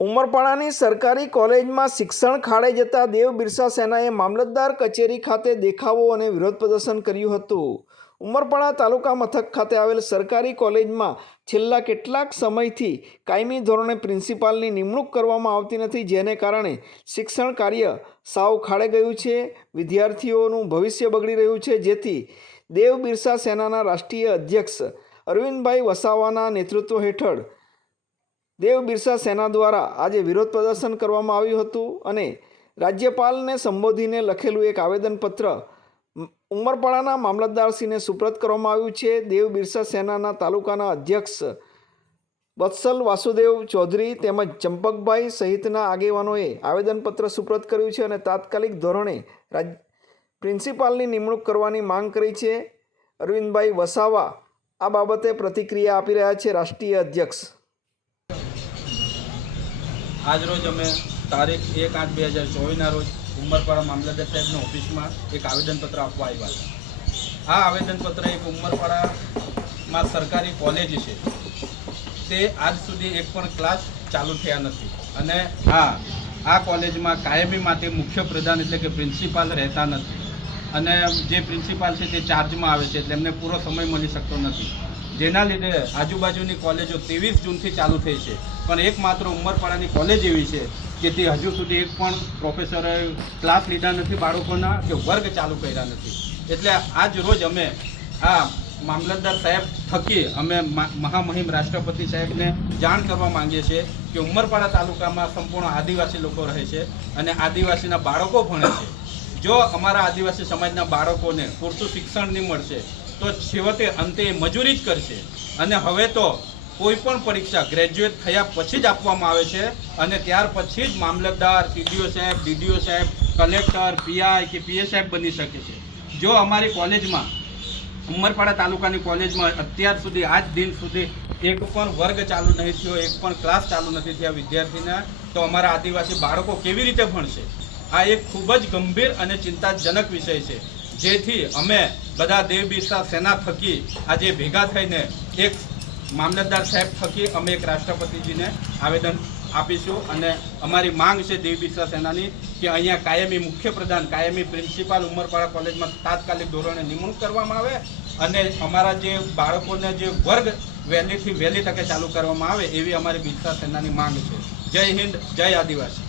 ઉમરપાડાની સરકારી કોલેજમાં શિક્ષણ ખાડે જતા દેવ બિરસા સેનાએ મામલતદાર કચેરી ખાતે દેખાવો અને વિરોધ પ્રદર્શન કર્યું હતું। ઉમરપાડા તાલુકા મથક ખાતે આવેલ સરકારી કોલેજમાં છેલ્લા કેટલાક સમયથી કાયમી ધોરણે પ્રિન્સિપાલની નિમણૂક કરવામાં આવતી નથી, જેને કારણે શિક્ષણ કાર્ય સાવ ખાડે ગયું છે। વિદ્યાર્થીઓનું ભવિષ્ય બગડી રહ્યું છે, જેથી દેવ બિરસા સેનાના રાષ્ટ્રીય અધ્યક્ષ અરવિંદભાઈ વસાવાના નેતૃત્વ હેઠળ દેવ બિરસા સેના દ્વારા આજે વિરોધ પ્રદર્શન કરવામાં આવ્યું હતું અને રાજ્યપાલને સંબોધીને લખેલું એક આવેદનપત્ર ઉમરપાડાના મામલતદારશ્રીને સુપ્રત કરવામાં આવ્યું છે। દેવ બિરસા સેનાના તાલુકાના અધ્યક્ષ વત્સલ વાસુદેવ ચૌધરી તેમજ ચંપકભાઈ સહિતના આગેવાનોએ આવેદનપત્ર સુપ્રત કર્યું છે અને તાત્કાલિક ધોરણે પ્રિન્સિપાલની નિમણૂક કરવાની માંગ કરી છે। અરવિંદભાઈ વસાવા આ બાબતે પ્રતિક્રિયા આપી રહ્યા છે। રાષ્ટ્રીય અધ્યક્ષ આજરોજ અમે તારીખ 1/8/2024 રોજ ઉમરપાડા મામલતદાર સાહેબની ઓફિસમાં એક આવેદનપત્ર આપવા આવ્યા હતા। આ આવેદનપત્ર એક ઉમરપાડામાં સરકારી કોલેજ છે તે આજ સુધી એક પણ ક્લાસ ચાલુ થયા નથી અને આ કોલેજમાં કાયમી માટે મુખ્ય પ્રધાન એટલે કે પ્રિન્સિપાલ રહેતા નથી અને જે પ્રિન્સિપાલ છે તે ચાર્જમાં આવે છે એટલે એમને પૂરો સમય મળી શકતો નથી, જેના લીધે આજુબાજુની કોલેજો 23 જૂનથી ચાલુ થઈ છે, પણ એકમાત્ર ઉમરપાડાની કોલેજ એવી છે કે તે હજુ સુધી એક પણ પ્રોફેસરે ક્લાસ લીધા નથી બાળકોના કે વર્ગ ચાલુ કર્યા નથી। એટલે આજ રોજ અમે આ મામલતદાર સાહેબ થકી અમે મહામહિમ રાષ્ટ્રપતિ સાહેબને જાણ કરવા માંગીએ છીએ કે ઉમરપાડા તાલુકામાં સંપૂર્ણ આદિવાસી લોકો રહે છે અને આદિવાસીના બાળકો ભણે છે। જો અમારા આદિવાસી સમાજના બાળકોને પૂરતું શિક્ષણ નહીં મળશે તો છેવટે અંતે મજૂરી જ કરશે અને હવે તો કોઈ પણ પરીક્ષા ગ્રેજ્યુએટ થયા પછી જ આપવામાં આવે છે અને ત્યાર પછી જ મામલતદાર, ટીડીઓ સાહેબ, ડીડીઓ સાહેબ, કલેક્ટર, પીઆઈ કે પીએ સાહેબ બની શકે છે। જો અમારી કોલેજમાં ઉમરપાડા તાલુકાની કોલેજમાં અત્યાર સુધી આજ દિન સુધી એક પણ વર્ગ ચાલુ નહીં થયો, એક પણ ક્લાસ ચાલુ નથી થયા વિદ્યાર્થીના, તો અમારા આદિવાસી બાળકો કેવી રીતે ભણશે? આ એક ખૂબ જ ગંભીર અને ચિંતાજનક વિષય છે, જેથી અમે બધા દેવ બિરસા સેના થકી આજે ભેગા થઈને એક મામલતદાર સાહેબ થકી અમે એક રાષ્ટ્રપતિજીને આવેદન આપીશું અને અમારી માંગ છે દેવ બિરસા સેનાની કે અહીંયા કાયમી મુખ્ય પ્રધાન, કાયમી પ્રિન્સિપાલ ઉમરપાડા કોલેજમાં તાત્કાલિક ધોરણે નિમણૂક કરવામાં આવે અને અમારા જે બાળકોને જે વર્ગ વહેલી તકે ચાલુ કરવામાં આવે એવી અમારી બિરસા સેનાની માંગ છે। જય હિન્દ, જય આદિવાસી।